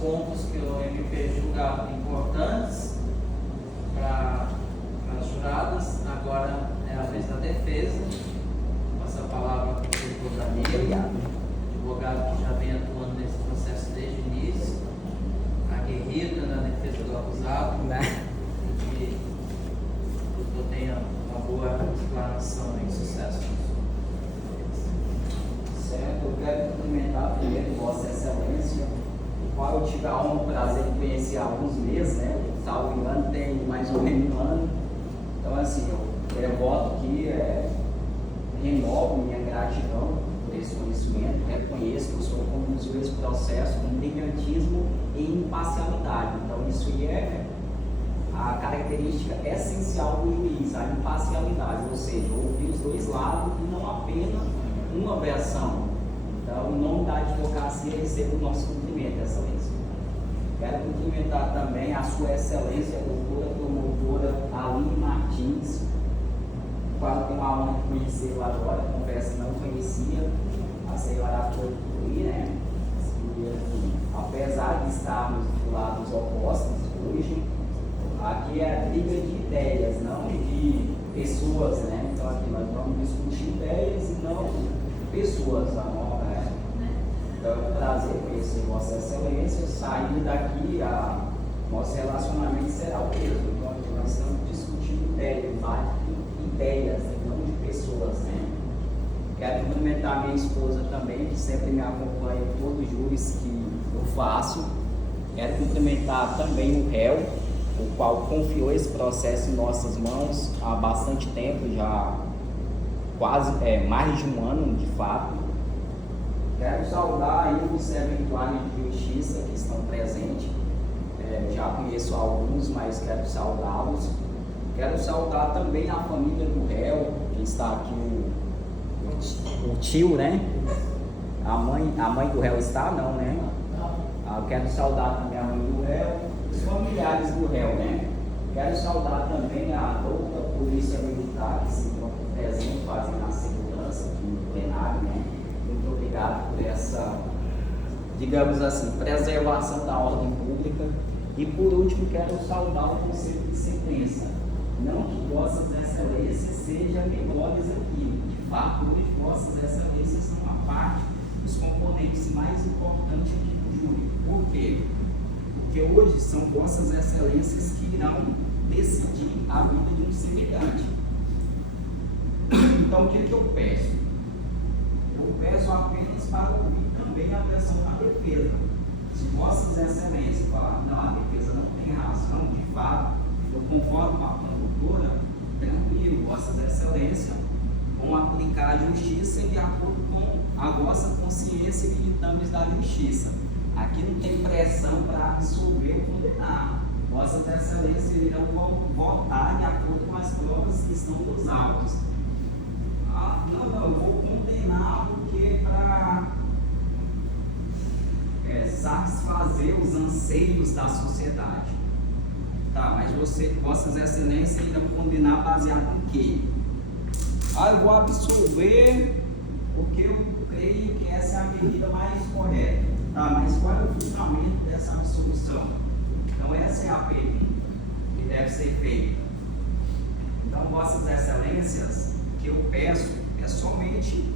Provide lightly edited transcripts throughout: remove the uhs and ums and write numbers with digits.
pontos que o MP julgava importantes para as juradas. Agora é a vez da defesa. Passa a palavra para o doutor Danilo, advogado que já vem atuando nesse processo desde o início, aguerrido na defesa do acusado, e que o doutor tenha uma boa explanação e sucesso. Certo, eu quero cumprimentar primeiro Vossa Excelência, o qual eu tive a honra e o prazer de conhecer há alguns meses, né? Salvo engano, tem mais ou menos um ano. Então, assim, eu voto aqui, renovo minha gratidão por esse conhecimento, reconheço que o senhor conduziu esse processo com brilhantismo e imparcialidade. Então, isso aí é a característica essencial do juiz, a imparcialidade, ou seja, ouvir os dois lados e não apenas uma versão. Então, em nome da advocacia, recebo o nosso cumprimento, Excelência. Quero cumprimentar também a Sua Excelência, a doutora promotora Aline Martins, qual tenho a honra de conhecê-la agora, confesso que não conhecia, a senhora foi por aí, né? E, apesar de estarmos de lados opostos hoje, aqui é briga de ideias, não de pessoas, né? Então aqui nós vamos discutir ideias e não pessoas, Então é um prazer conhecer Vossa Excelência. Saindo daqui, nosso relacionamento será o mesmo. Então aqui nós estamos discutindo ideias, não de pessoas, né? Quero cumprimentar minha esposa também, que sempre me acompanha em todos os júris que eu faço. Quero cumprimentar também o réu, o qual confiou esse processo em nossas mãos há bastante tempo, já quase mais de um ano de fato. Quero saudar aí os serventuários de justiça que estão presentes, já conheço alguns, mas quero saudá-los. Quero saudar também a família do réu, que está aqui o tio, né? A mãe do réu está? Não, né? Eu quero saudar também a mãe do réu, os familiares do réu, né? Quero saudar também a douta Polícia Militar, que se encontra presente, fazendo a segurança aqui no plenário, né? Muito obrigado por essa, digamos assim, preservação da ordem pública. E por último, quero saudar o Conselho de Sentença. Não que Vossas Excelências sejam melhores aqui. De fato, hoje Vossas Excelências são uma parte dos componentes mais importantes aqui do júri. Por quê? Porque hoje são Vossas Excelências que irão decidir a vida de um semelhante. Então, o que eu peço? Eu peço apenas para ouvir também a versão da defesa. Se Vossas Excelências falar, não, a defesa não tem razão, de fato, eu concordo com a promotora, tranquilo, Vossas Excelências vão aplicar a justiça de acordo com a vossa consciência e ditames da justiça. Aqui não tem pressão para absolver ou condenar. Vossas Excelências irão votar de acordo com as provas que estão nos autos. Não, eu vou condenar porque para satisfazer os anseios da sociedade. Tá, mas Vossas Excelências irão condenar baseado em quê? Eu vou absolver porque eu creio que essa é a medida mais correta. Tá, mas qual é o fundamento dessa absolução? Então essa é a pergunta que deve ser feita. Então, Vossas Excelências, o que eu peço é somente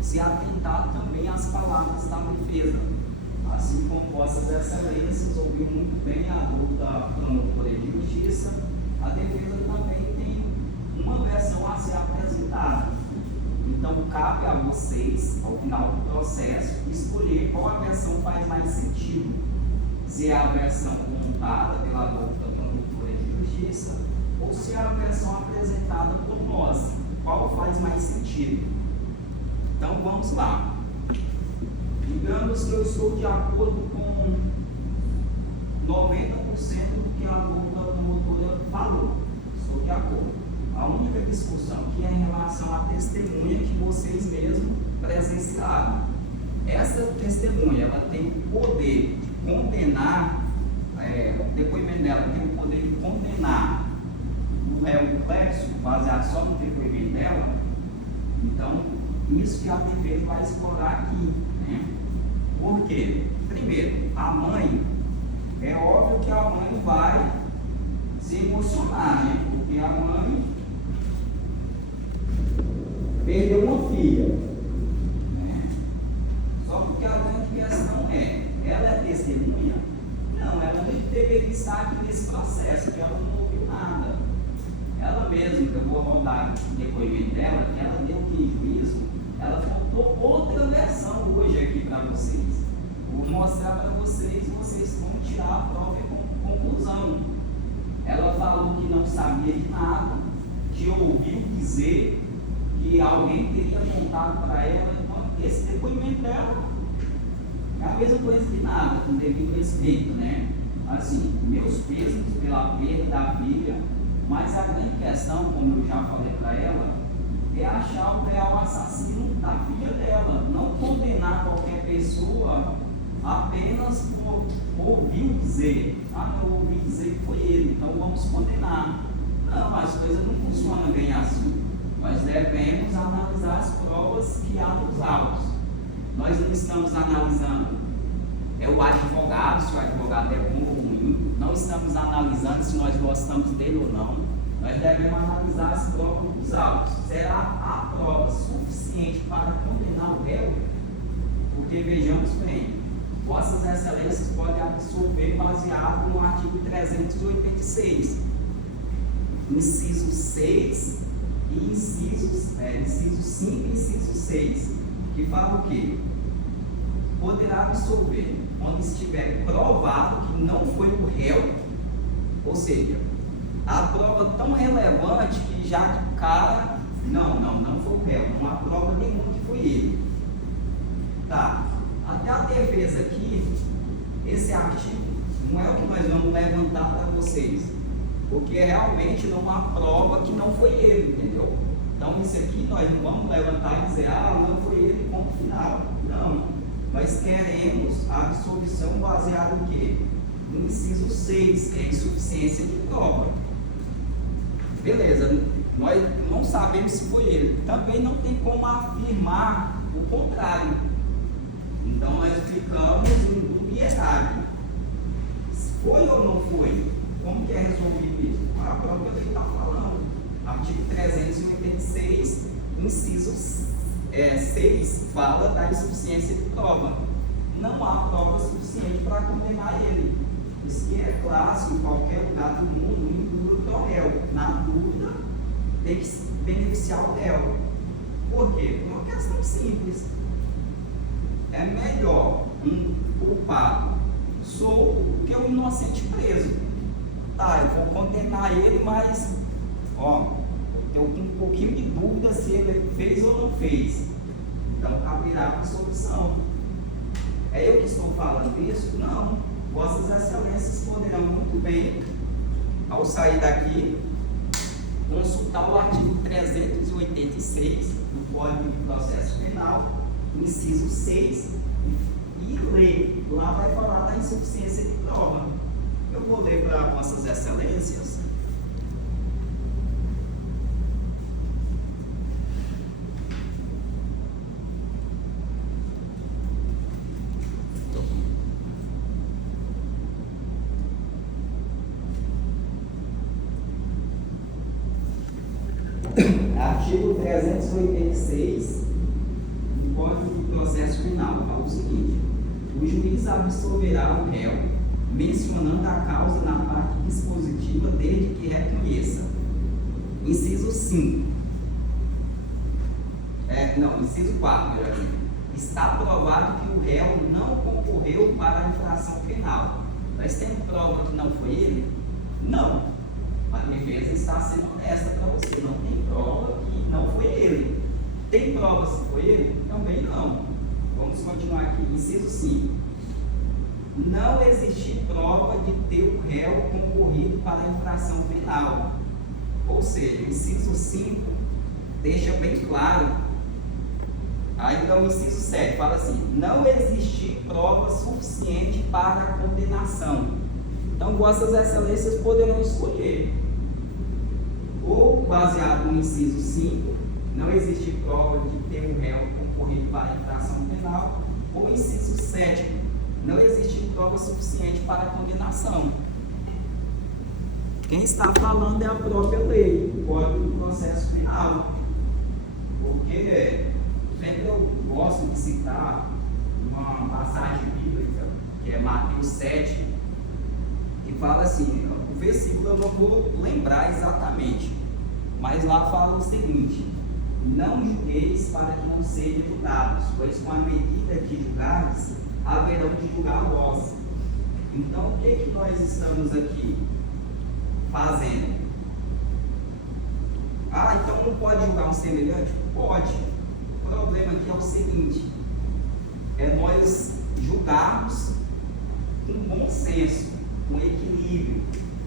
se atentar também às palavras da defesa. Assim como Vossas Excelências ouviu muito bem a douta promotora de justiça, a defesa também tem uma versão a ser apresentada. Então, cabe a vocês, ao final do processo, escolher qual a versão faz mais sentido. Se é a versão contada pela douta promotora de justiça ou se é a versão apresentada por nós. Qual faz mais sentido? Então, vamos lá. Digamos que eu estou de acordo com 90% do que a douta promotora falou. Estou de acordo. A única discussão aqui é em relação à testemunha que vocês mesmos presenciaram. Essa testemunha, ela tem o poder de condenar, o depoimento dela tem o poder de condenar o réu complexo, baseado só no depoimento dela. Então, isso que a defesa vai explorar aqui, né? Por quê? Primeiro, a mãe, é óbvio que a mãe vai se emocionar, né? Porque a mãe perdeu uma filha, né? Só porque a grande questão ela é testemunha? Não, ela não deveria estar aqui nesse processo, porque ela não ouviu nada. Ela mesma, que eu vou rodar o depoimento dela, que ela deu que juízo, ela contou outra versão hoje aqui para vocês. Vou mostrar para vocês vão tirar a própria conclusão. Ela falou que não sabia de nada, que ouviu dizer que alguém teria contado para ela. Então, esse depoimento dela é a mesma coisa que nada, com devido respeito, né? Assim, meus pesos pela perda da filha, mas a grande questão, como eu já falei para ela, é achar o real assassino da filha dela, não condenar qualquer pessoa apenas por ouvir dizer, eu ouvi dizer que foi ele, então vamos condenar. Não, as coisas não funcionam bem assim. Nós devemos analisar as provas que há nos autos. Nós não estamos analisando o advogado, se o advogado é bom ou ruim, não estamos analisando se nós gostamos dele ou não. Nós devemos analisar as provas dos autos. Será a prova suficiente para condenar o réu? Porque vejamos bem, Vossas Excelências podem absolver baseado no artigo 386, inciso 6 e inciso 5 e inciso 6, que fala o quê? Poderá absolver quando estiver provado que não foi o réu, ou seja, a prova tão relevante que já que o cara, não foi o réu, não há prova nenhuma que foi ele. Tá, até a defesa aqui, esse artigo, não é o que nós vamos levantar para vocês, porque realmente não há prova que não foi ele, entendeu? Então isso aqui nós não vamos levantar e dizer, não foi ele, ponto final. Não, nós queremos a absolvição baseada em quê? No inciso 6, que é insuficiência de prova. Beleza, nós não sabemos se foi ele, também não tem como afirmar o contrário. Então nós ficamos em dubiedade. Foi ou não foi? Como que é resolvido isso? A própria lei está falando. Artigo 386, inciso 6, fala da insuficiência de prova. Não há prova suficiente para condenar ele. Isso que é clássico em qualquer lugar do mundo, indúbio pro réu. Na dúvida, tem que beneficiar o réu. Por quê? Por uma questão simples. É melhor um culpado solto do que um inocente preso. Eu vou condenar ele, mas eu tenho um pouquinho de dúvida se ele fez ou não fez. Então caberá uma solução. É eu que estou falando isso? Não. Vossas Excelências poderão muito bem, ao sair daqui, consultar o artigo 386 do Código de Processo Penal, inciso 6, e ler. Lá vai falar da insuficiência de prova. Eu vou ler para Vossas Excelências. Artigo 386 do Código de Processo Penal fala o seguinte: o juiz absolverá o réu, mencionando a causa na parte dispositiva desde que reconheça. Inciso 5. Inciso 4, melhor dizendo. Está provado que o réu não concorreu para a infração penal. Nós temos prova que não foi ele? Não. A defesa está sendo honesta para você. Não tem prova que não foi ele. Tem prova se foi ele? Também não. Vamos continuar aqui. Inciso 5. Não existe prova de ter o réu concorrido para a infração penal. Ou seja, o inciso 5 deixa bem claro. Aí então o inciso 7 fala assim: não existe prova suficiente para a condenação. Então Vossas Excelências poderão escolher. Ou baseado no inciso 5, não existe prova de ter o réu concorrido para a infração penal, ou inciso 7, não existe prova suficiente para a condenação. Quem está falando é a própria lei, o Código do Processo Penal. Porque sempre eu gosto de citar uma passagem bíblica, que é Mateus 7, que fala assim, o versículo eu não vou lembrar exatamente, mas lá fala o seguinte: não julgueis para que não sejam julgados, pois com a medida que julgares, haverão de julgar vós. Então, o que nós estamos aqui fazendo? Então não pode julgar um semelhante? Pode. O problema aqui é o seguinte: é nós julgarmos com bom senso, com equilíbrio.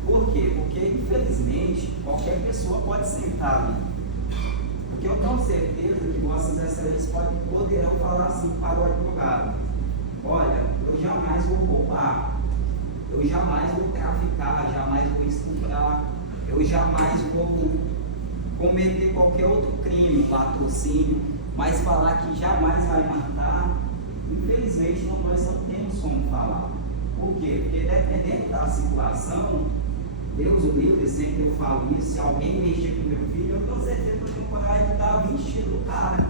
Por quê? Porque, infelizmente, qualquer pessoa pode sentar ali. Porque eu tenho certeza que Vossas Excelências poderão falar assim para o advogado: olha, eu jamais vou roubar, eu jamais vou traficar, jamais vou estuprar, eu jamais vou cometer qualquer outro crime, latrocínio, mas falar que jamais vai matar, infelizmente nós não temos como falar. Por quê? Porque dependendo da situação, Deus o livre, sempre eu falo isso, se alguém mexer com meu filho, eu tenho certeza que eu tenho coragem de dar 20 tiros no cara.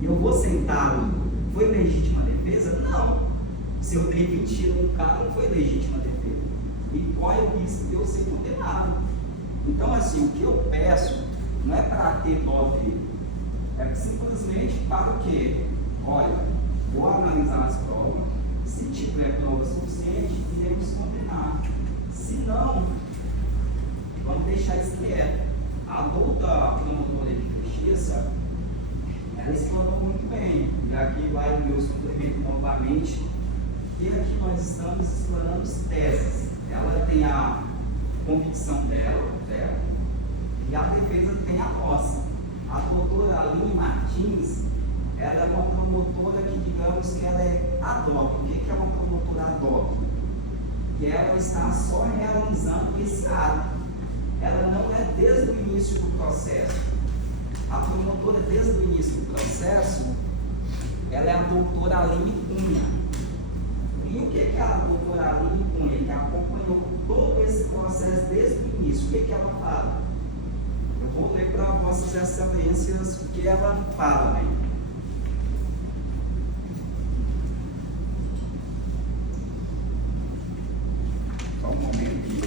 E eu vou sentado. Foi legítima defesa? Não. Se eu dei 20 tiros no cara, não foi legítima defesa. E corre o risco de eu ser condenado. Então, assim, o que eu peço não é para ter dó dele, é simplesmente para o quê? Olha, vou analisar as provas, se tiver prova suficiente, iremos condenar. Se não, vamos deixar isso quieto. A douta promotora de justiça, ela explanou muito bem, e aqui vai o meu suplemento novamente, e aqui nós estamos explanando teses. Ela tem a convicção dela, e a defesa tem a nossa. A doutora Aline Martins, ela é uma promotora que, digamos que ela é ad hoc. O que é uma promotora ad hoc? Que ela está só realizando esse ato. Ela não é desde o início do processo. A promotora, desde o início do processo, ela é a doutora Aline Cunha. E o que é a doutora Aline Cunha? Que acompanhou todo esse processo desde o início. O que ela fala? Eu vou ler para Vossas Excelências o que ela fala, né? Só um momento aqui.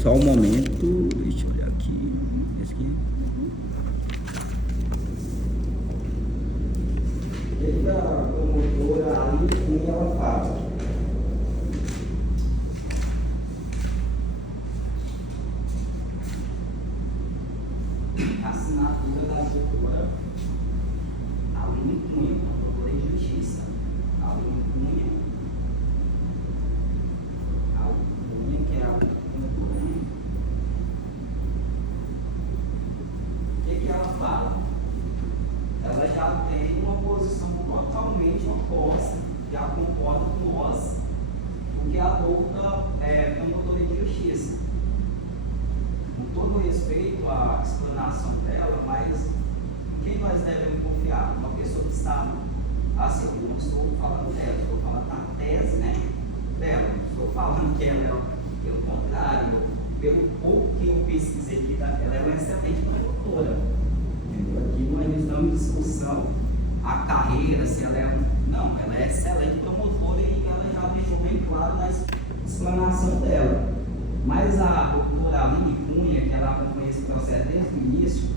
Só um momento, deixa eu olhar aqui. Esse aqui. E a promotora Aline Cunha, ela fala: assinatura da doutora Aline Cunha, promotora de justiça. Aline Cunha, que é a promotora, né? O que ela fala? Ela já tem uma posição totalmente oposta, já concorda com nós, porque a douta é promotora de justiça. Com todo respeito à explanação dela, mas em quem nós devemos confiar? Uma pessoa que está, assim, eu não estou falando dela, estou falando da tese, né, dela. Não estou falando que ela é, pelo contrário, pelo pouco que eu pesquisei aqui, ela é uma excelente promotora. Aqui nós não estamos em discussão a carreira, se ela é não, ela é excelente promotora e ela já deixou bem claro na explanação dela. Mas a doutora Aline Cunha, que ela acompanha esse processo desde o início,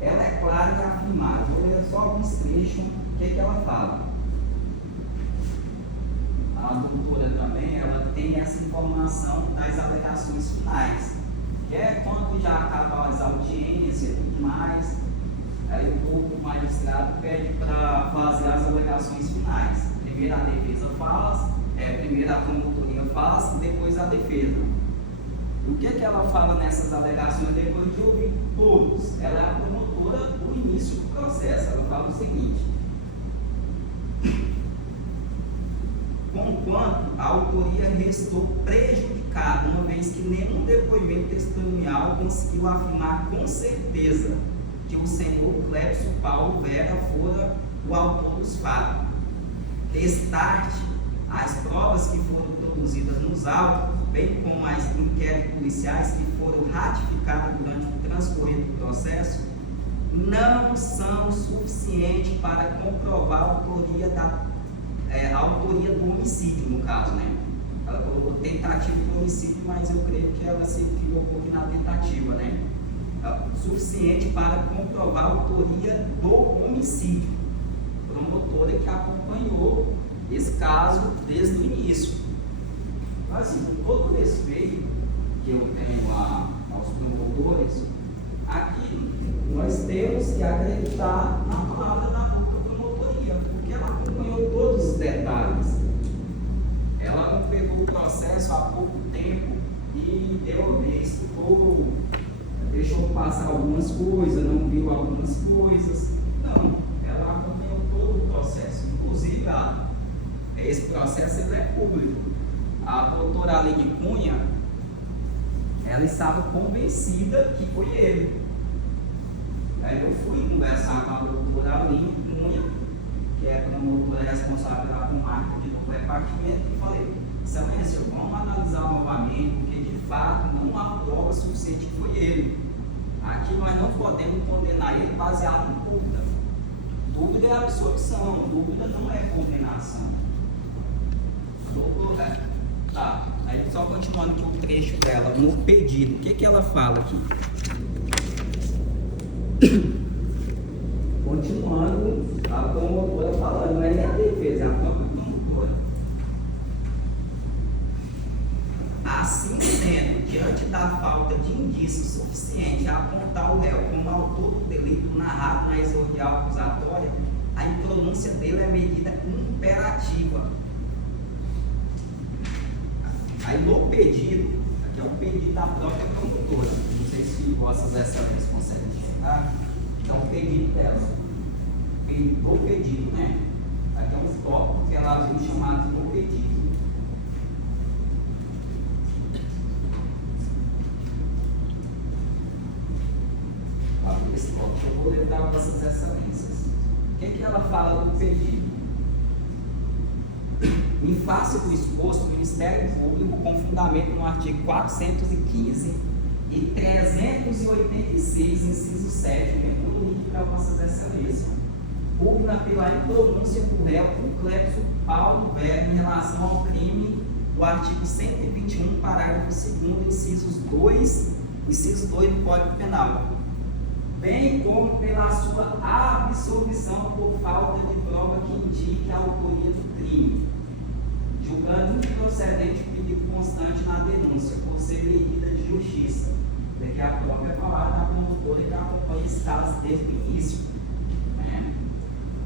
ela é clara e afirmada. Vou ler só alguns trechos, o que ela fala. A doutora também, ela tem essa informação das alegações finais, que é quando já acabam as audiências e tudo mais, aí o magistrado pede para fazer as alegações finais. Primeiro a defesa faz, primeiro a promotoria faz, depois a defesa. O que ela fala nessas alegações depois de ouvir todos? Ela é a promotora do início do processo. Ela fala o seguinte: conquanto a autoria restou prejudicada, uma vez que nenhum depoimento testemunial conseguiu afirmar com certeza que o senhor Clébio Paulo Vera fora o autor dos fatos. Destarte, as provas que foram produzidas nos autos, bem como as inquéritos policiais que foram ratificadas durante o transcorrer do processo, não são suficientes para comprovar a autoria do homicídio, no caso, né? Ela colocou tentativa de homicídio, mas eu creio que ela se enfiou um pouco na tentativa, né? Suficiente para comprovar a autoria do homicídio. Promotora que acompanhou esse caso desde o início. Assim, com todo o respeito que eu tenho aos promotores, aqui nós temos que acreditar na palavra da própria promotoria, porque ela acompanhou todos os detalhes. Ela não pegou o processo há pouco tempo e deixou passar algumas coisas, não viu algumas coisas. Não, ela acompanhou todo o processo. Inclusive, esse processo ele é público. A doutora Aline Cunha, ela estava convencida que foi ele. Aí eu fui conversar com a doutora Aline Cunha, que é a promotora responsável pela marketing do repartimento, e falei: Excelência, vamos analisar novamente, porque de fato não há prova suficiente que foi ele. Aqui nós não podemos condenar ele baseado em dúvida. Dúvida é absorção, dúvida não é condenação. Doutora, tá, aí só continuando aqui o trecho dela, no pedido, o que ela fala aqui? Continuando, a promotora falando, não é nem a defesa, é a própria promotora. Assim sendo, diante da falta de indício suficiente a apontar o réu como autor do delito narrado na exordial acusatória, a impronúncia dele é medida imperativa. Aí no pedido, aqui é o pedido da própria promotora, não sei se vossas excelências conseguem enxergar, é um pedido dela, o pedido, né? Aqui é um tópico que ela viu chamado no pedido. Esse tópico eu vou lembrar para vossas excelências. O que ela fala no pedido? Em face do exposto, o Ministério Público, com fundamento no artigo 415 e 386, inciso 7, o link para vossas excelências, pugna pela impronúncia do réu Clébio Paulo Vera em relação ao crime do artigo 121, parágrafo 2º, inciso 2 do Código Penal, bem como pela sua absolvição por falta de prova que indique a autoria do crime, julgando improcedente o pedido constante na denúncia, por ser medida de justiça. Daqui a própria palavra da promotora que acompanha esse caso desde o início.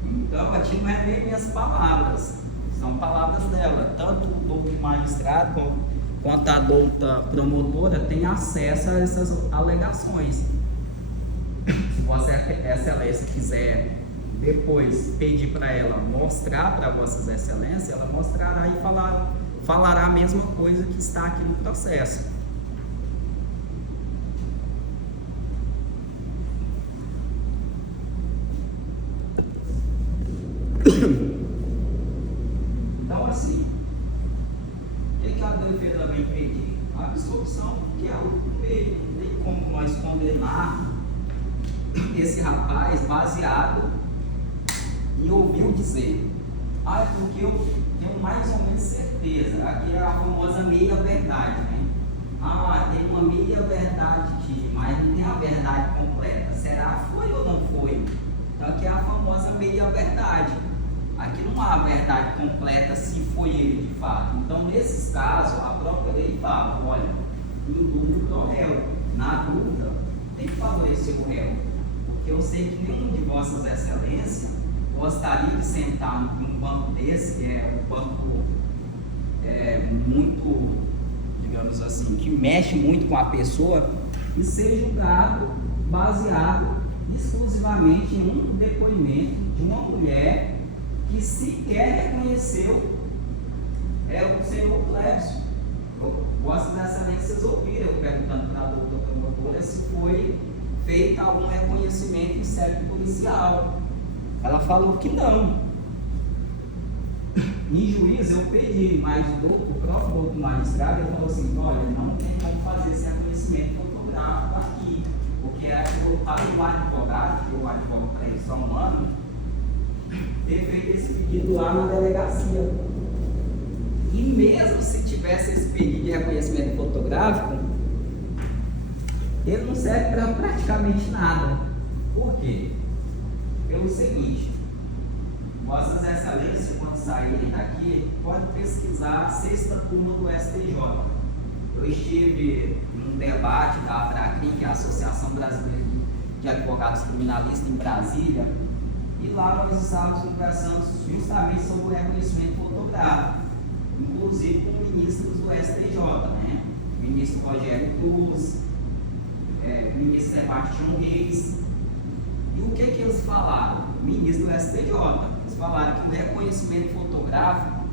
Então, aqui não é nem minhas palavras, são palavras dela. Tanto o doutor magistrado quanto a doutora promotora têm acesso a essas alegações. Se Vossa Excelência quiser depois pedir para ela mostrar para Vossas Excelências, ela mostrará e falará a mesma coisa que está aqui no processo. Então, assim, o que a defesa vem pedir? A absolvição, que é o meio, não tem como nós condenar esse rapaz baseado em ouvir dizer: é porque eu tenho mais ou menos certeza. Aqui é a famosa meia-verdade, né? Tem uma meia-verdade aqui, mas não tem a verdade completa. Será que foi ou não foi? Então, aqui é a famosa meia-verdade. Aqui não há a verdade completa se foi ele de fato. Então, nesses casos, a própria lei fala: olha, em dúvida o réu. Na dúvida, tem que favorecer o réu. Porque eu sei que nenhum de Vossas Excelências gostaria de sentar num banco desse, que é um banco muito, digamos assim, que mexe muito com a pessoa, e ser julgado baseado exclusivamente em um depoimento de uma mulher que sequer reconheceu é o senhor Clébio. Vossas Excelências ouviram eu perguntando para a doutora promotora se foi feito algum reconhecimento em sede policial. Ela falou que não. Em juízo eu pedi, mas o próprio doutor magistrado ele falou assim: olha, não tem como fazer esse reconhecimento fotográfico aqui, porque para o advogado, que o advogado para ele só um ano, ter feito esse pedido lá na delegacia. E mesmo se tivesse esse pedido de reconhecimento fotográfico, ele não serve para praticamente nada. Por quê? Pelo seguinte: Vossas Excelências, quando saírem daqui, podem pesquisar a 6ª turma do STJ. Eu estive num debate da ABRACRIM, que é a Associação Brasileira de Advogados Criminalistas em Brasília, e lá nós estávamos conversando justamente sobre o reconhecimento fotográfico, inclusive com ministros do STJ, né? O ministro Rogério Cruz, o ministro Sebastião Reis. E o que eles falaram? O ministro do STJ, eles falaram que o reconhecimento fotográfico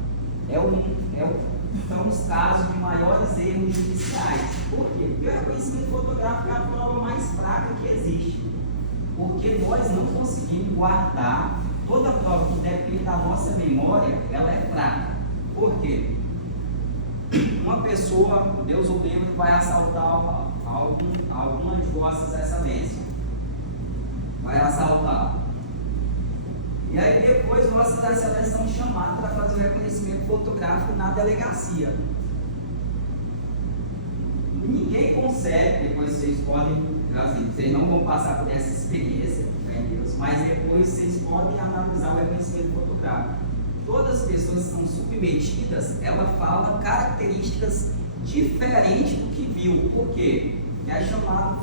são os casos de maiores erros judiciais. Por quê? Porque o reconhecimento fotográfico é a prova mais fraca que existe. Porque nós não conseguimos guardar toda a prova que depende da nossa memória, ela é fraca. Por quê? Uma pessoa, Deus o livre, vai assaltar alguma de vossas excelências. Vai assaltar. E aí depois vossas excelências são chamadas para fazer o reconhecimento fotográfico na delegacia. Ninguém consegue, depois vocês podem, assim, vocês não vão passar por essa experiência, né, Deus, mas depois vocês podem analisar o reconhecimento fotográfico. Todas as pessoas que são submetidas, ela fala características diferentes do que viu. Por quê? É chamado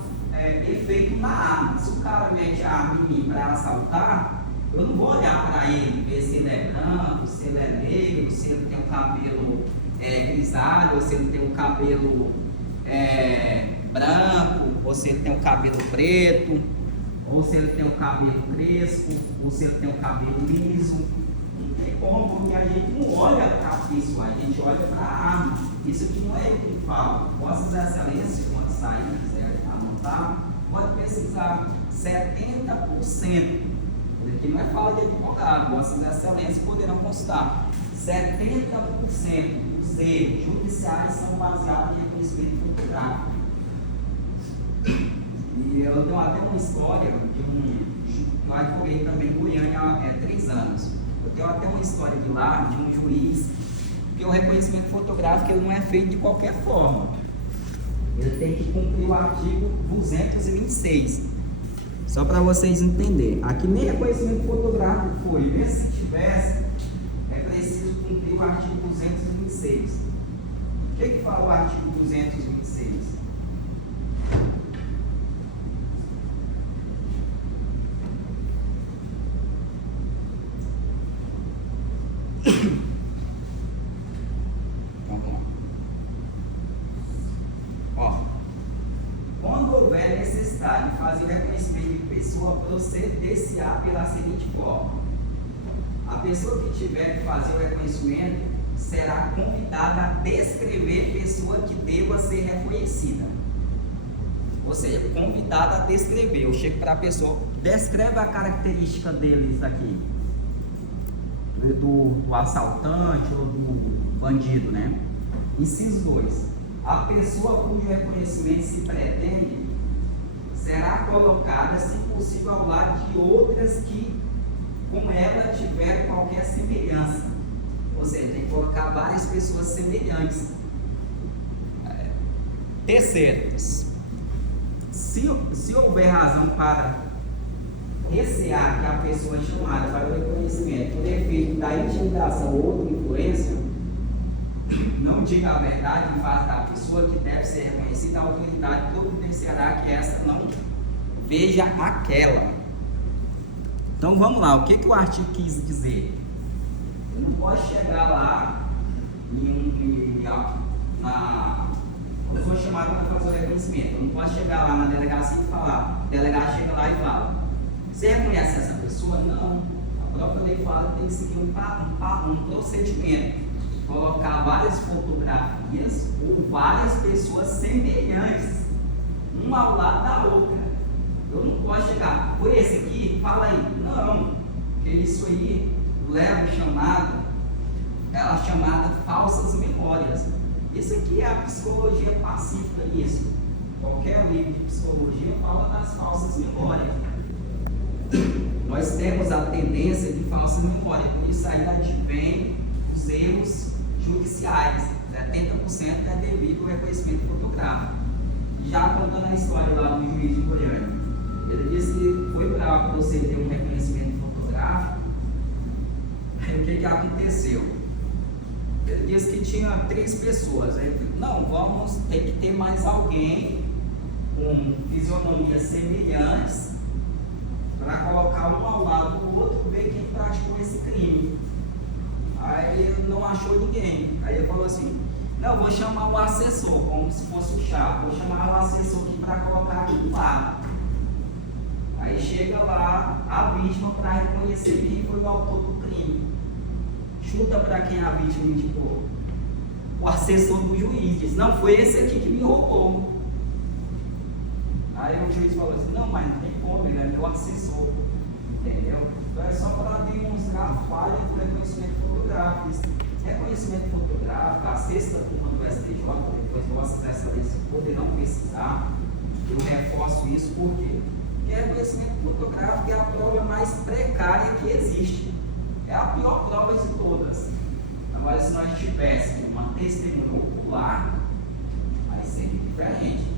efeito na arma. Se o cara mete a arma em mim para assaltar, eu não vou olhar para ele, ver se ele é branco, se ele é negro, se ele tem o cabelo grisalho, ou se ele tem o cabelo branco, ou se ele tem o cabelo preto, ou se ele tem o cabelo crespo, ou se ele tem o cabelo liso. Não tem como, porque a gente não olha para isso, a gente olha para a arma. Isso aqui não é o que fala. Vossas Excelências, quando sair, quiser anotar, pode pesquisar 70%. Aqui não é fala de advogado, Vossas Excelências poderão constar 70% dos erros judiciais são baseados em reconhecimento fotográfico. E eu tenho até uma história eu advoguei também em Goiânia há 3 anos. Eu tenho até uma história de lá, de um juiz, que o reconhecimento fotográfico ele não é feito de qualquer forma. Ele tem que cumprir o artigo 226. Só para vocês entenderem. Aqui nem reconhecimento fotográfico foi. Mesmo se tivesse, é preciso cumprir o artigo 226. O que fala o artigo 226? Vamos lá. Ó. Quando houver necessidade de fazer o reconhecimento de pessoa, proceder-se-á pela seguinte forma: a pessoa que tiver que fazer o reconhecimento será convidada a descrever a pessoa que deva ser reconhecida. Ou seja, convidada a descrever. Eu chego para a pessoa, descreve a característica deles aqui, do assaltante ou do bandido, né? Inciso 2. A pessoa cujo reconhecimento se pretende será colocada, se possível, ao lado de outras que, com ela, tiverem qualquer semelhança. Ou seja, tem que colocar várias pessoas semelhantes. Terceiro, se houver razão para recear que a pessoa chamada para o reconhecimento por efeito da intimidação ou outra influência, não diga a verdade em face da pessoa que deve ser reconhecida, a autoridade providenciará que esta não veja aquela. Então vamos lá, o que o artigo quis dizer? Eu não posso chegar lá eu sou chamado para fazer o reconhecimento. Eu não posso chegar lá na delegacia e falar. O delegado chega lá e fala: você reconhece essa pessoa? Não. A própria lei fala que tem que seguir um procedimento. colocar várias fotografias ou várias pessoas semelhantes, uma ao lado da outra. Eu não posso chegar, foi esse aqui? Fala aí. Não, porque isso aí leva a chamada falsas memórias. Isso aqui é a psicologia pacífica, isso. Qualquer livro de psicologia fala das falsas memórias. Nós temos a tendência de falsa memória, por isso aí advém os erros judiciais. 70% é devido ao reconhecimento fotográfico. Já contando a história lá do juiz de Goiânia, ele disse que foi para você ter um reconhecimento fotográfico. Aí o que aconteceu? Ele disse que tinha 3 pessoas. Aí ele falou, não, vamos ter que ter mais alguém com fisionomias semelhantes para colocar um ao lado do outro, ver quem praticou esse crime. Aí ele não achou ninguém. Aí ele falou assim, não, vou chamar o assessor, como se fosse o Chapo, vou chamar o assessor aqui para colocar aqui do lado. Aí chega lá a vítima para reconhecer quem foi o autor do crime. Chuta para quem a vítima indicou. O assessor do juiz diz, não, foi esse aqui que me roubou. Aí o juiz falou assim, não, mas não tem como, ele é meu assessor. Entendeu? Então é só para demonstrar a falha do reconhecimento fotográfico. Esse reconhecimento fotográfico, a 6ª turma do STJ, depois Vossas Excelências poderão pesquisar. Eu reforço isso porque reconhecimento fotográfico é a prova mais precária que existe. É a pior prova de todas. Agora, se nós tivéssemos uma testemunha ocular, aí seria diferente.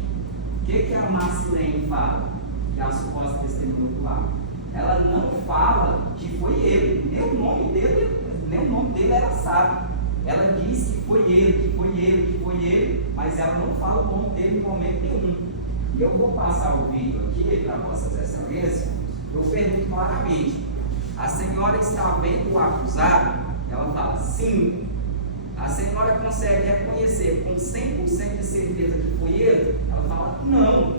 O que a Marcilene fala? Que é a suposta testemunha ocular? Ela não fala que foi ele. Nem o nome dele ela sabe. Ela diz que foi ele, mas ela não fala o nome dele em momento nenhum. Eu vou passar o vídeo aqui para Vossas Excelências. Eu pergunto claramente. A senhora está vendo o acusado? Ela fala sim. A senhora consegue reconhecer com 100% de certeza que foi ele? Ela fala não.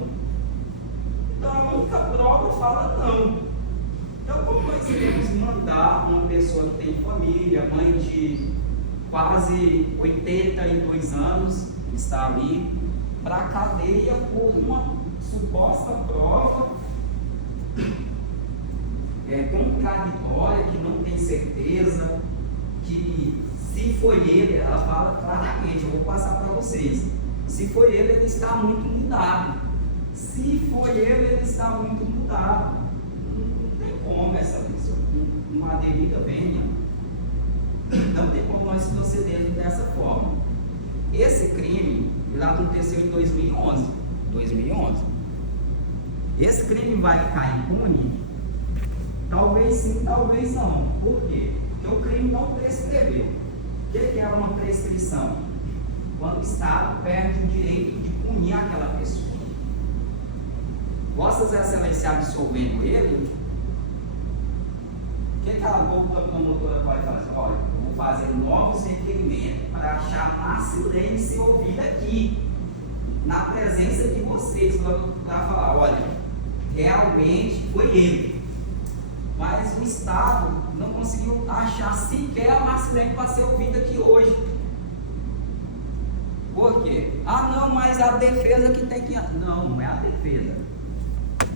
Então a única prova fala não. Então como nós iremos mandar uma pessoa que tem família, mãe de quase 82 anos, que está ali, para a cadeia por uma suposta prova contraditória, que não tem certeza, que se foi ele, ela fala claramente, eu vou passar para vocês, se foi ele está muito mudado. Se foi ele está muito mudado. Não tem como essa pessoa, uma devida vênia. Não tem como nós procedermos dessa forma. Esse crime, ele aconteceu em 2011. Esse crime vai ficar impune? Talvez sim, talvez não. Por quê? Porque o crime não prescreveu. O que é uma prescrição? Quando o Estado perde o direito de punir aquela pessoa. Vossas Excelências absolvendo ele, o que aquela promotora pode fazer? Olha, vou fazer novos requerimentos para achar Marcilene ser ouvida aqui, na presença de vocês, para falar, olha, realmente foi ele. Mas o Estado não conseguiu achar sequer a Marcilene para ser ouvida aqui hoje. Por quê? Ah, não, mas a defesa que tem que... Não, não é a defesa.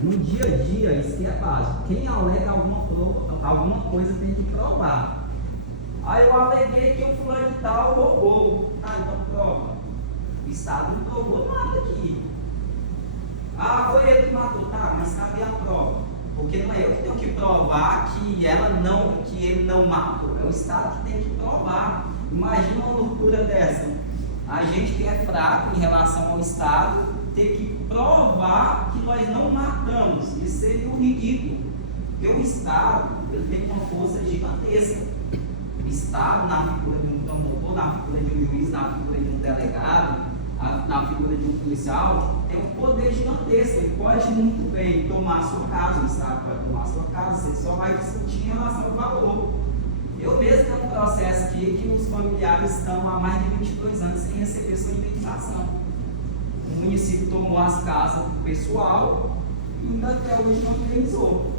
No dia a dia, isso que é básico. Quem alega alguma coisa tem que provar. Aí eu aleguei que o fulano de tal roubou. Ah, então prova. O Estado não provou nada aqui. Ah, foi ele que matou. Tá, mas cadê a prova? Porque não é eu que tenho que provar que ele não matou. É o Estado que tem que provar. Imagina uma loucura dessa. A gente que é fraco em relação ao Estado ter que provar que nós não matamos. Isso seria um ridículo. Porque o Estado ele tem uma força gigantesca. O Estado, na figura de um promotor, na figura de um juiz, na figura de um delegado, na figura de um policial, tem um poder gigantesco. Ele pode muito bem tomar seu caso, o Estado pode tomar seu caso, você só vai discutir em relação ao valor. Eu mesmo tenho um processo aqui que os familiares estão há mais de 22 anos sem receber sua indenização. O município tomou as casas do pessoal e ainda até hoje não indenizou.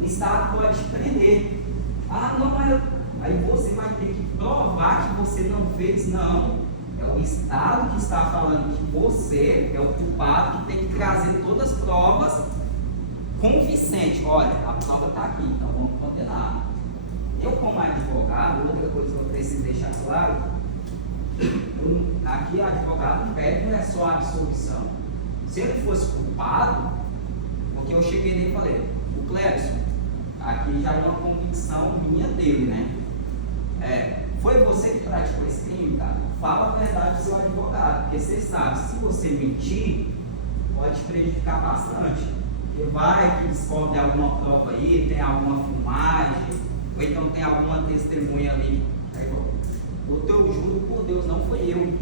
O Estado pode prender. Ah, não, mas aí você vai vai ter que provar que você não fez, não. É o Estado que está falando que você é o culpado, que tem que trazer todas as provas convincentes. Olha, a prova está aqui, então vamos condenar. Eu, como advogado, outra coisa que eu preciso deixar claro, aqui o advogado pede não é só a absolvição. Se ele fosse culpado, porque eu cheguei nele e falei, o Clébson, aqui já é uma convicção minha dele, né? Foi você que praticou esse crime, cara? Fala a verdade do seu advogado, porque você sabe, se você mentir, pode te prejudicar bastante. Porque vai que descobre alguma prova aí, tem alguma filmagem, ou então tem alguma testemunha ali. Aí, o teu juro por Deus, não foi eu.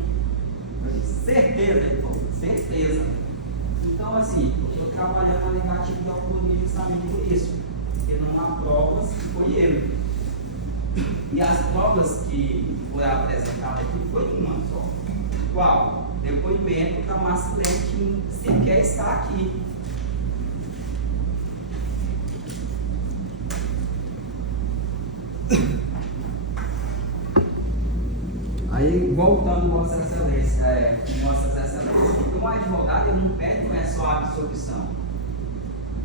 Certeza, ele falou, certeza. Então, assim, eu trabalhando na negativa de autonomia justamente por isso, porque não há provas que foi ele. E as provas que foram apresentadas aqui foi uma só. Qual? Depoimento da Marcilene que sequer está aqui. Aí, voltando, Vossas Excelências, um advogado ele não pede, não é só a absolvição.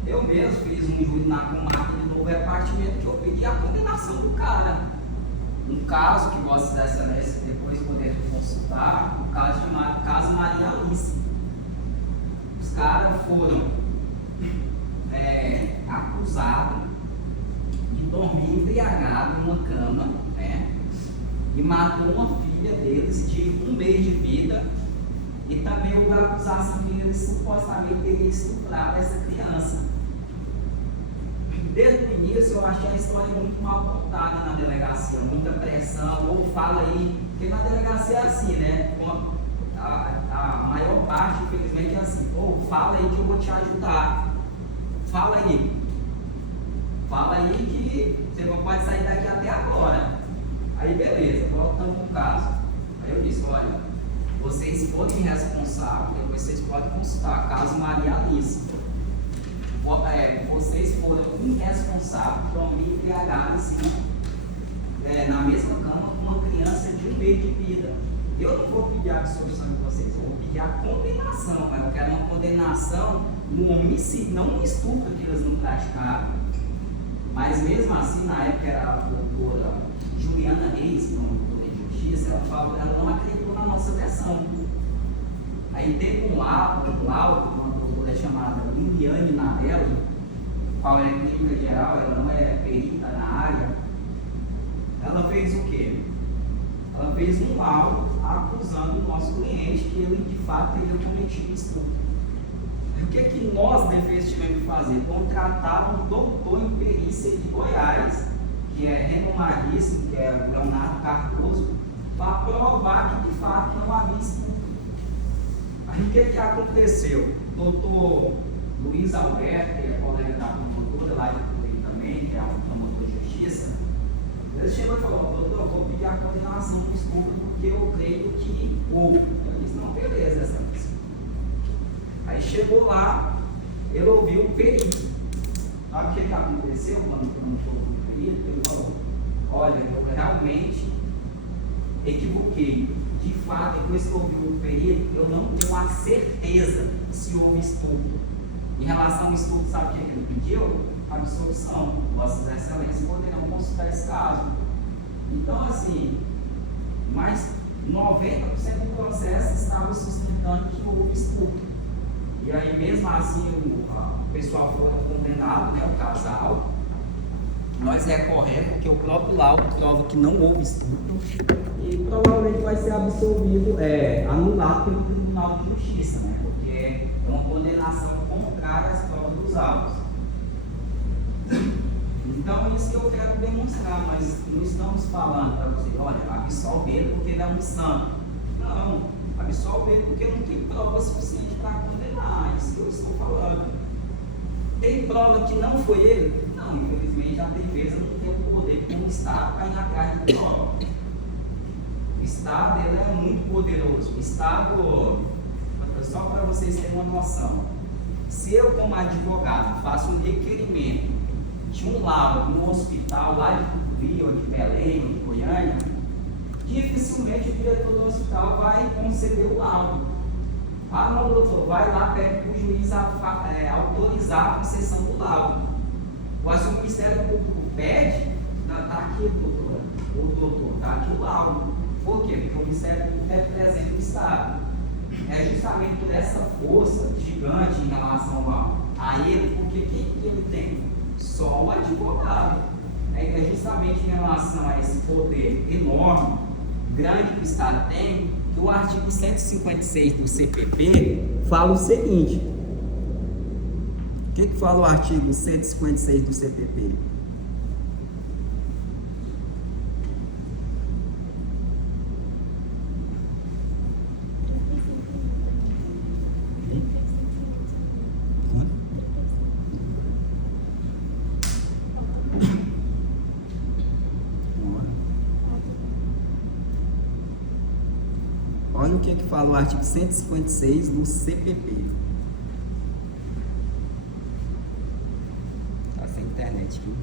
Eu mesmo fiz um júri na comarca de novo repartimento que eu pedi a condenação do cara. Um caso que Vossas Excelências depois poderem consultar, um caso chamado Caso Maria Alice. Os caras foram acusados de dormir embriagado numa cama, né? E matou uma filha deles de 1 mês de vida, e também houve a acusação que ele supostamente teria estuprado essa criança. Desde o início eu achei a história muito mal contada na delegacia, muita pressão, ou fala aí, porque na delegacia é assim, né? A maior parte, infelizmente, é assim, ou fala aí que eu vou te ajudar, fala aí que você não pode sair daqui até agora. Aí beleza, voltando no caso. Aí eu disse, olha, vocês foram responsáveis, depois vocês podem consultar, caso Maria Alice. Vocês foram irresponsáveis por dormir embriagado assim, na mesma cama com uma criança de 1 mês de vida. Eu não vou pedir a absolvição de vocês, eu vou pedir a condenação, mas eu quero uma condenação no homicídio, não no estupro que eles não praticaram. Mas mesmo assim, na época era a doutora Juliana Reis, que é uma doutora de justiça, ela não acreditou na nossa versão. Aí teve um laudo de uma doutora chamada Liliane Narello, qual é clínica geral, ela não é perita na área. Ela fez o quê? Ela fez um laudo acusando o nosso cliente que ele de fato teria cometido estupro. O que nós, defesa, tivemos que fazer? Contratar um doutor em perícia de Goiás, que é renomadíssimo, que é o Leonardo Cardoso, para provar que de fato não havia estupro. Aí o que aconteceu? O doutor Luiz Alberto, que é colega da promotora lá de Curitiba também, que é um promotor de justiça, ele chegou e falou, doutor, eu vou pedir a condenação do estupro porque eu creio que houve. Eu disse, não, beleza, essa questão. Aí chegou lá, ele ouviu o perito. Sabe o que aconteceu quando o promotor ouviu o perito? Ele falou, olha, eu realmente equivoquei. De fato, depois que eu ouvi o perito, eu não tenho a certeza se houve estupro. Em relação ao estupro, sabe o que ele pediu? Absolvição. Vossas Excelências poderão consultar esse caso. Então, assim, mais 90% do processo estava sustentando que houve estupro. E aí, mesmo assim, o pessoal foi condenado, né, o casal. Nós recorremos, porque o próprio laudo prova que não houve estupro. E provavelmente vai ser absolvido, anulado pelo Tribunal de Justiça, né, porque é uma condenação contrária às provas dos autos. Então, é isso que eu quero demonstrar. Nós não estamos falando para você, olha, absolve ele porque ele é um santo. Não, absolve ele porque não tem prova suficiente para condenar. É isso que eu estou falando. Tem prova que não foi ele? Não, infelizmente a defesa não tem o poder como o Estado para ir atrás de prova. O Estado ele é muito poderoso. O Estado, só para vocês terem uma noção, se eu, como advogado, faço um requerimento de um laudo no hospital lá de Tucuruí, ou de Belém, ou de grande, dificilmente o diretor do hospital vai conceder o laudo. Ah, não, doutor, vai lá, pede para o juiz autorizar a concessão do laudo. Mas se o Ministério Público pede, está aqui, doutor, está aqui o laudo. Por quê? Porque o Ministério Público representa o Estado. É justamente por essa força gigante em relação a ele, porque quem que ele tem? Só um advogado. É justamente em relação a esse poder enorme, grande que o Estado tem, que o artigo 156 do CPP fala o seguinte. O que fala o artigo 156 do CPP? Olha o que fala o artigo 156 do CPP. Tá sem internet aqui.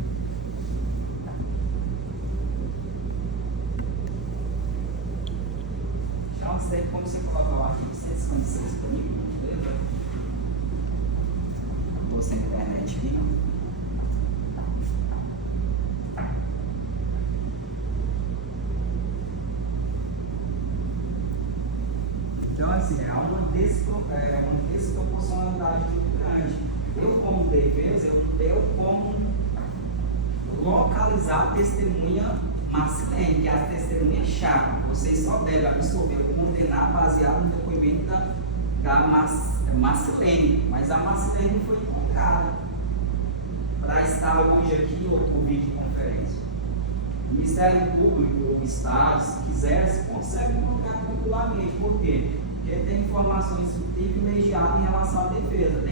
Já não sei como você colocar o artigo 156 comigo, beleza? Estou sem internet aqui. Então, assim, é uma desproporcionalidade muito grande. Eu, como defesa, eu como localizar a testemunha Marcilene, que é a testemunha chave. Vocês só devem absorver ou condenar baseado no depoimento da Marcilene. Mas a Marcilene não foi encontrada para estar hoje aqui ou por videoconferência. O Ministério Público ou o Estado, se quiser, consegue encontrar tranquilamente. Por quê? Porque tem informações privilegiadas em relação à defesa.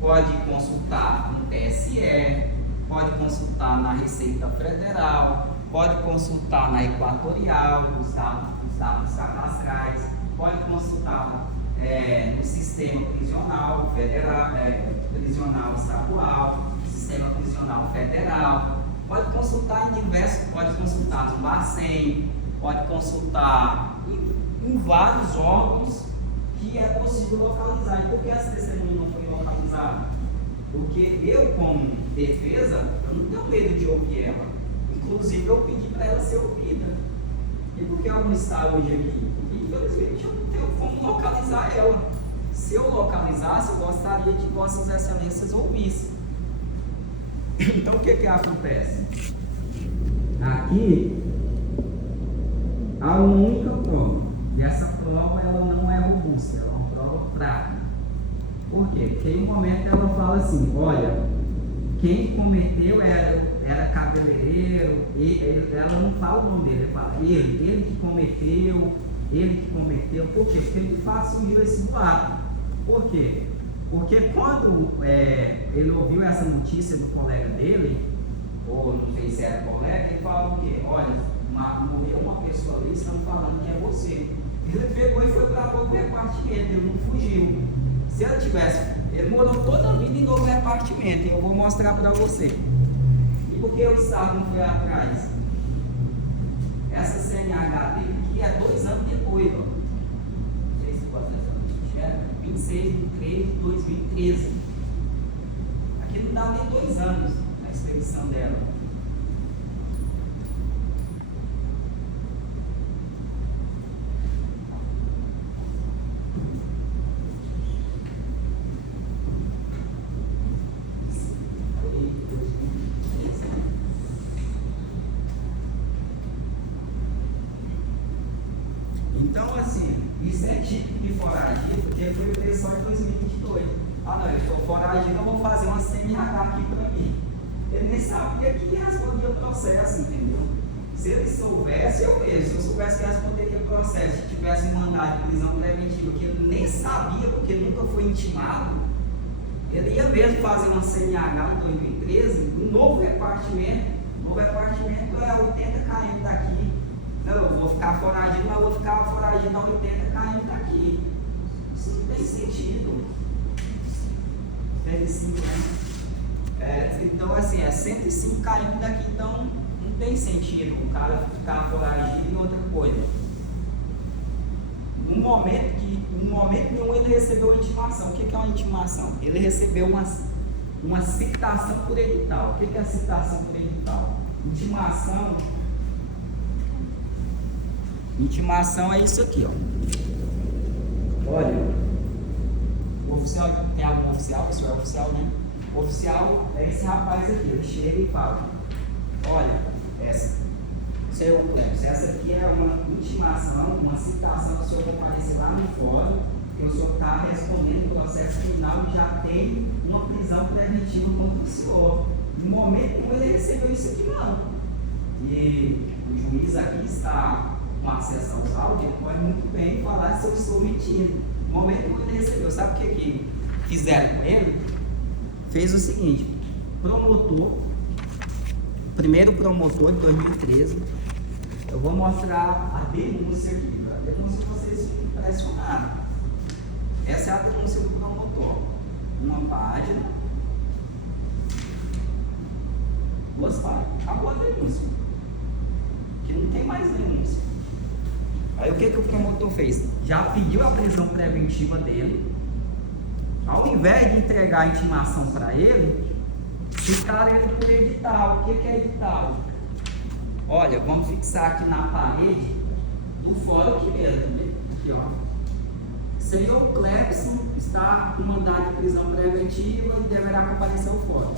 Pode consultar no TSE, pode consultar na Receita Federal, pode consultar na Equatorial, os dados cadastrais, pode consultar no Sistema Prisional Federal, Prisional Estadual, Sistema Prisional Federal, pode consultar pode consultar no Bacen, pode consultar em vários órgãos que é possível localizar. E por que essa testemunha não foi localizada? Porque eu, como defesa, eu não tenho medo de ouvir ela. Inclusive, eu pedi para ela ser ouvida. E por que ela não está hoje aqui? Porque, infelizmente, eu não tenho como localizar ela. Se eu localizasse, eu gostaria que Vossas Excelências ouvissem. Então, o que acontece? Aqui, há uma única prova. E essa prova ela não é robusta, ela é uma prova fraca. Por quê? Porque em um momento ela fala assim, olha, quem cometeu era cabeleireiro, ela não fala o nome dele, ela fala ele que cometeu. Por quê? Porque ele faz surgir esse boato. Por quê? Porque quando ele ouviu essa notícia do colega dele, ou não sei se era colega, ele fala o quê? Olha, morreu uma pessoa ali, estão falando que é você. Ele pegou e foi para novo repartimento, ele não fugiu. Se ele tivesse, ele morou toda a vida em novo repartimento, e eu vou mostrar para você. E por que o Estado não foi atrás? Essa CNH dele aqui é 2 anos depois, ó. Não sei se pode ser 26 de 3 de 2013. Aqui não dá nem 2 anos a expedição dela. Então, assim, isso é típico de foragido, porque foi preso só em 2022. Ah, não, eu estou foragido, eu vou fazer uma CNH aqui para mim. Ele nem sabia que respondia o processo, entendeu? Se ele soubesse, eu mesmo, se eu soubesse que responderia o processo, se tivesse um mandado de prisão preventiva, que ele nem sabia, porque nunca foi intimado, ele ia mesmo fazer uma CNH em 2013, um novo repartimento. O novo repartimento é 80 km daqui. Não, eu vou ficar foragido, mas vou ficar foragido a 80 km daqui. Isso não tem sentido. Tem sim, né? Então, assim, é 105 km daqui, então não tem sentido o cara ficar foragido em outra coisa. No momento nenhum ele recebeu intimação. O que é uma intimação? Ele recebeu uma citação por edital. O que é a citação por edital? Intimação é isso aqui, ó. Olha, o oficial, tem algum oficial? O senhor é oficial, né? O oficial é esse rapaz aqui. Ele chega e fala: olha, essa aqui é uma intimação, uma citação que o senhor comparecer lá no fórum, que o senhor está respondendo o processo criminal e já tem uma prisão preventiva contra o senhor. No momento como ele recebeu isso aqui, não. E o juiz aqui está com acesso aos áudios, ele pode muito bem falar se eu estou mentindo. No momento como ele recebeu, sabe o que fizeram com ele? Fez o seguinte: primeiro promotor de 2013, eu vou mostrar a denúncia aqui. A denúncia vocês ficam impressionados. Essa é a denúncia do promotor. Uma página, 2 páginas. Acabou a denúncia. Que não tem mais denúncia. Aí o que o promotor fez? Já pediu a prisão preventiva dele. Ao invés de entregar a intimação para ele, citaram ele por edital. O que é edital? Olha, vamos fixar aqui na parede do fórum aqui mesmo. Aqui, ó. Senhor Clebson está com mandado de prisão preventiva e deverá comparecer ao fórum.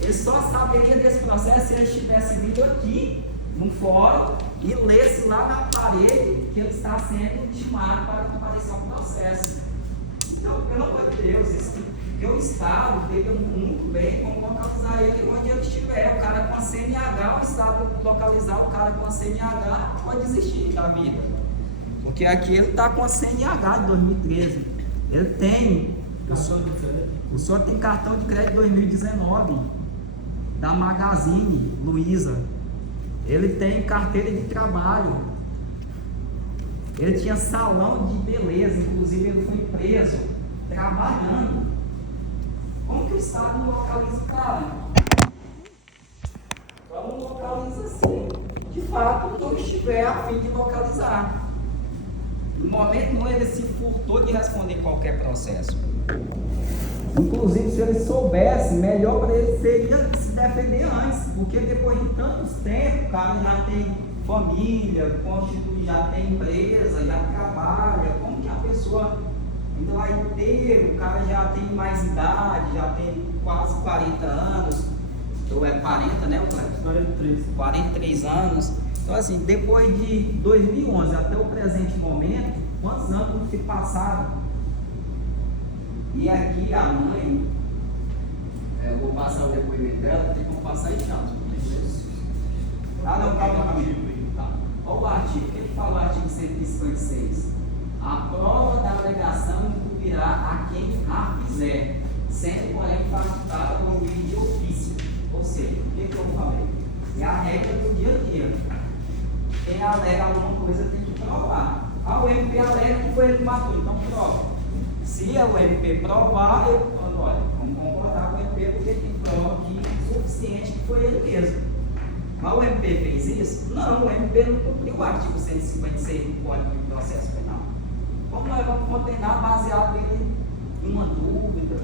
Ele só saberia desse processo se ele estivesse vindo aqui no fórum e lesse lá na parede que ele está sendo intimado para comparecer ao processo. Então, pelo amor de Deus, o Estado veio muito bem como localizar ele onde ele estiver. O cara com a CNH, o Estado localizar o cara com a CNH, pode desistir da vida. Porque aqui ele está com a CNH de 2013. Ele tem. O senhor tem cartão de crédito de 2019 da Magazine Luiza. Ele tem carteira de trabalho. Ele tinha salão de beleza, inclusive ele foi preso trabalhando. Como que o Estado não localiza o cara? Só não localiza assim. De fato, quem estiver a fim de localizar. No momento não, ele se furtou de responder qualquer processo. Inclusive, se ele soubesse, melhor para ele seria se defender antes, porque depois de tantos tempos, o cara já tem família, constitui, já tem empresa, já trabalha. Como que a pessoa ainda lá inteiro, o cara já tem mais idade, já tem quase 40 anos, ou é 40, né? 43 anos. Então, assim, depois de 2011 até o presente momento, quantos anos se passaram? E aqui a mãe, eu vou passar o depoimento dela, tem como passar em tanto. Não, calma. Tá. Olha o artigo, o que fala o artigo 156? A prova da alegação incumbirá a quem a fizer, sendo porém facultada por meio de ofício. Ou seja, o que eu falei? É a regra do dia a dia. Quem alega alguma coisa tem que provar. O MP alega que foi ele que matou, então prova. Se o MP provar, eu falo: olha, vamos concordar com o MP porque tem prova aqui suficiente que foi ele mesmo. Mas o MP fez isso? Não, o MP não cumpriu o artigo 156 do Código de Processo Penal. Como nós vamos condenar baseado em uma dúvida?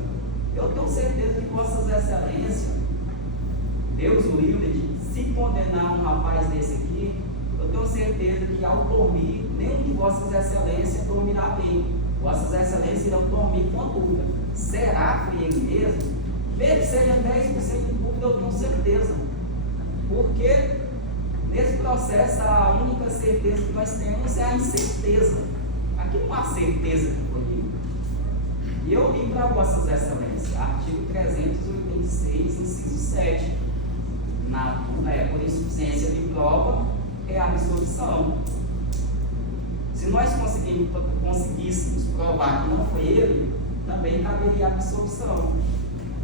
Eu tenho certeza que Vossas Excelências, Deus o livre, de se condenar um rapaz desse aqui, eu tenho certeza que ao dormir, nenhum de Vossas Excelências dormirá bem. Vossas Excelências irão dormir com a dúvida: será que foi ele mesmo? Mesmo que seja 10% de dúvida, eu tenho certeza. Porque nesse processo a única certeza que nós temos é a incerteza. Aqui não há certeza que foi ele. E eu li para Vossas Excelências, artigo 386, inciso 7. Por insuficiência de prova é a absolvição. Se nós conseguíssemos provar que não foi ele, também caberia a absolvição.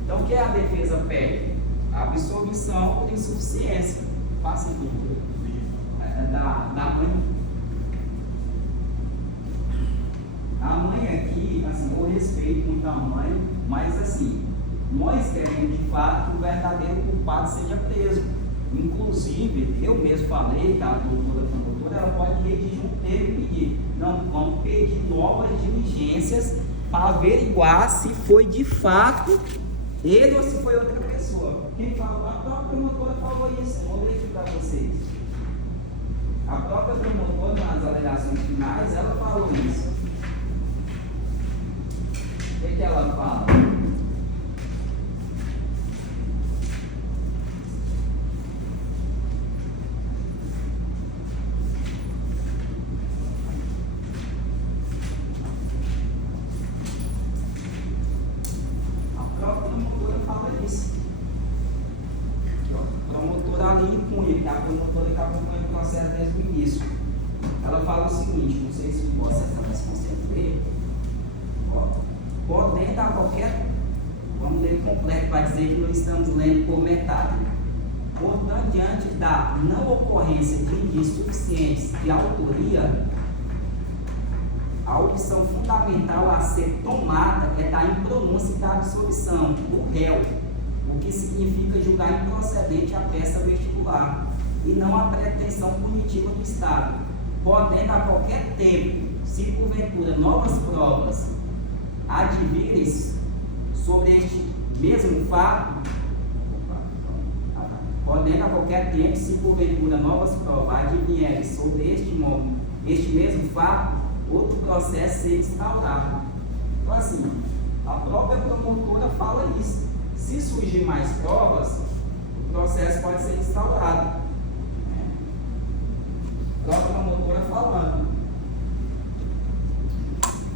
Então, o que a defesa pede? A absolvição por insuficiência. Faça aqui. Da mãe. A mãe aqui, assim, eu respeito muito a mãe, mas assim, nós queremos de fato que o verdadeiro culpado seja preso. Inclusive, eu mesmo falei que a doutora promotora ela pode redigir um termo e pedir. Não, vamos pedir novas diligências para averiguar se foi de fato ele ou se foi outra pessoa. Quem falou? A própria promotora falou isso. Eu vou ler aqui para vocês. A própria promotora, nas alegações finais, ela falou isso. O que ela fala? Que a promotora que acompanha o processo desde o início. Ela fala o seguinte, não sei se vocês conseguem ver, podendo dar qualquer, vamos ler completo para dizer que nós estamos lendo por metade. Portanto, diante da não ocorrência de indícios suficientes de autoria, a opção fundamental a ser tomada é da impronúncia da absolvição do réu, o que significa julgar improcedente a peça vestibular e não a pretensão punitiva do Estado, podendo a qualquer tempo, se porventura novas provas advirem sobre este mesmo fato, podendo a qualquer tempo, se porventura novas provas advierem sobre este mesmo fato, outro processo ser instaurado. Então assim, a própria promotora fala isso. Se surgir mais provas, o processo pode ser instaurado. A própria promotora falando.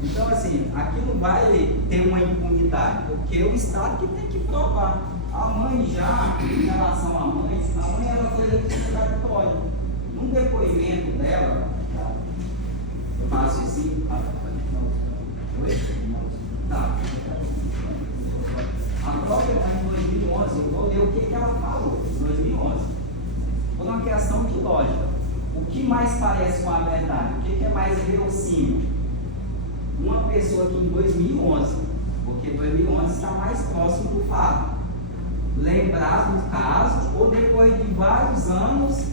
Então, assim, aqui não vai ter uma impunidade, porque o Estado que tem que provar. A mãe já, em relação à mãe ela foi contraditória. Num depoimento dela, eu faço assim, a própria em 2011, eu vou ler o que ela falou em 2011. Por uma questão de lógica. O que mais parece com a verdade? O que é mais verossímil? Uma pessoa que em 2011, porque 2011 está mais próximo do fato, lembrar do caso, ou depois de vários anos,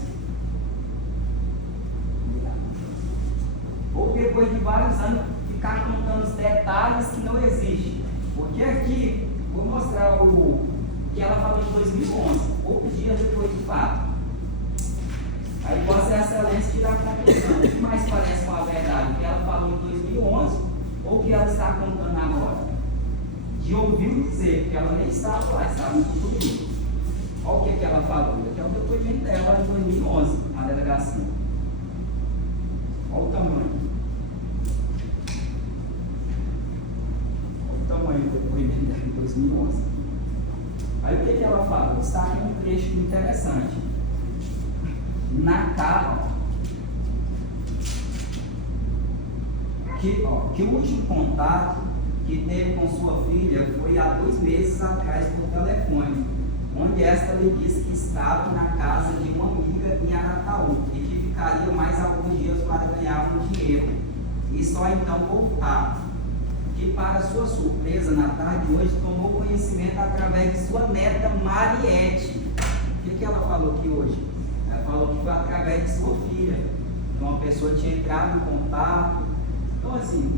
ficar contando os detalhes que não existem. Porque aqui, vou mostrar o que ela falou em 2011, poucos dias depois do fato. Aí Vossa Excelência tira a conclusão. O que mais parece com a verdade? O que ela falou em 2011 ou o que ela está contando agora? De ouvir dizer, porque ela nem estava lá, estava no tudo. Olha o que ela falou. Aqui é o depoimento dela em 2011, na delegacia. Olha o tamanho. Olha o tamanho do depoimento dela em 2011. Aí o que ela fala? Está aqui um trecho interessante. Na capa, que o último contato que teve com sua filha foi há 2 meses atrás por telefone, onde esta lhe disse que estava na casa de uma amiga em Arataú e que ficaria mais alguns dias para ganhar um dinheiro e só então voltar. Que para sua surpresa, na tarde de hoje, tomou conhecimento através de sua neta Mariette. O que ela falou aqui hoje? Ela falou que foi através de sua filha. Então, uma pessoa tinha entrado em contato. Então, assim,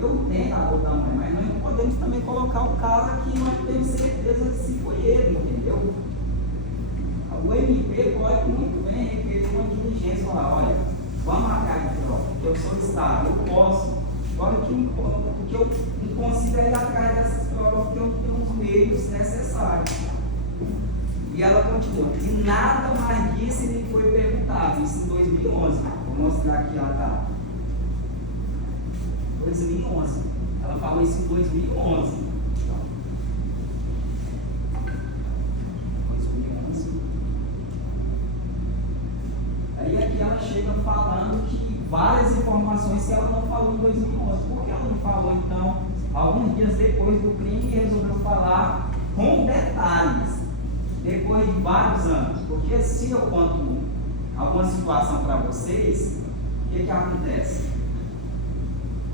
eu entendo a dor da mãe, mas nós não podemos também colocar o cara que nós temos certeza se foi ele, entendeu? O MP pode muito bem requerer uma diligência lá, olha, vamos atrás de prova, porque eu sou Estado, eu posso. Agora, porque eu não consigo ir atrás dessas provas, porque eu tenho os meios necessários. E ela continua, e nada mais disso lhe foi perguntado, isso em 2011. Vou mostrar aqui a data. 2011. Ela falou isso em 2011. 2011. Aí aqui ela chega falando que várias informações que ela não falou em 2011. Por que ela não falou, então, alguns dias depois do crime, e resolveu falar com detalhes, depois de vários anos? Porque se eu conto alguma situação para vocês, o que acontece?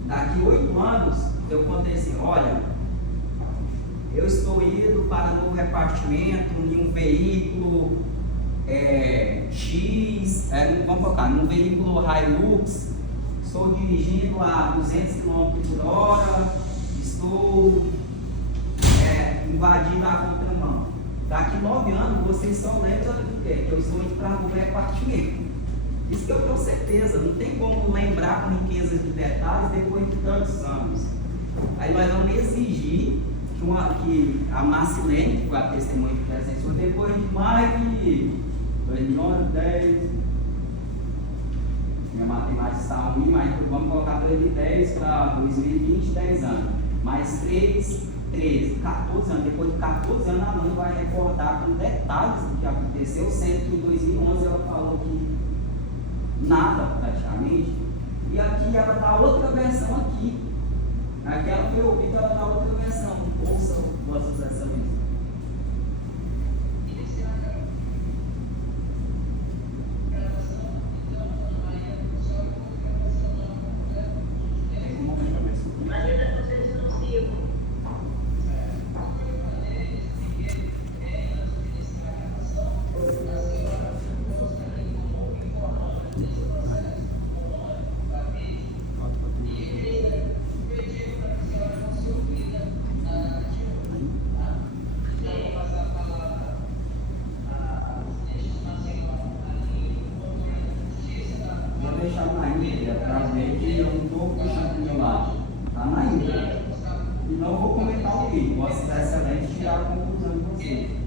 Daqui 8 anos, eu contei assim, olha, eu estou indo para novo repartimento em um veículo X, vamos colocar, num veículo Hilux, estou dirigindo a 200 km por hora, estou invadindo a contramão. Daqui 9 anos, vocês só lembram do quê? Que eu estou indo para o repartimento. Isso que eu tenho certeza, não tem como lembrar com riqueza de detalhes depois de tantos anos. Aí nós vamos exigir que a Marcilene, que foi a testemunha que presenciou, depois de mais de 2011, 10, minha matemática está ruim, mas vamos colocar 2010 para 2020, 10 anos. Mais 3, 13, 14 anos. Depois de 14 anos, a mãe vai recordar com detalhes do que aconteceu, sendo que em 2011 ela falou que nada praticamente. E aqui ela dá outra versão aqui. Aquela foi ouvida, ela dá outra versão. Ouçam vossas excelências. Vossa Excelência tirar a conclusão de você.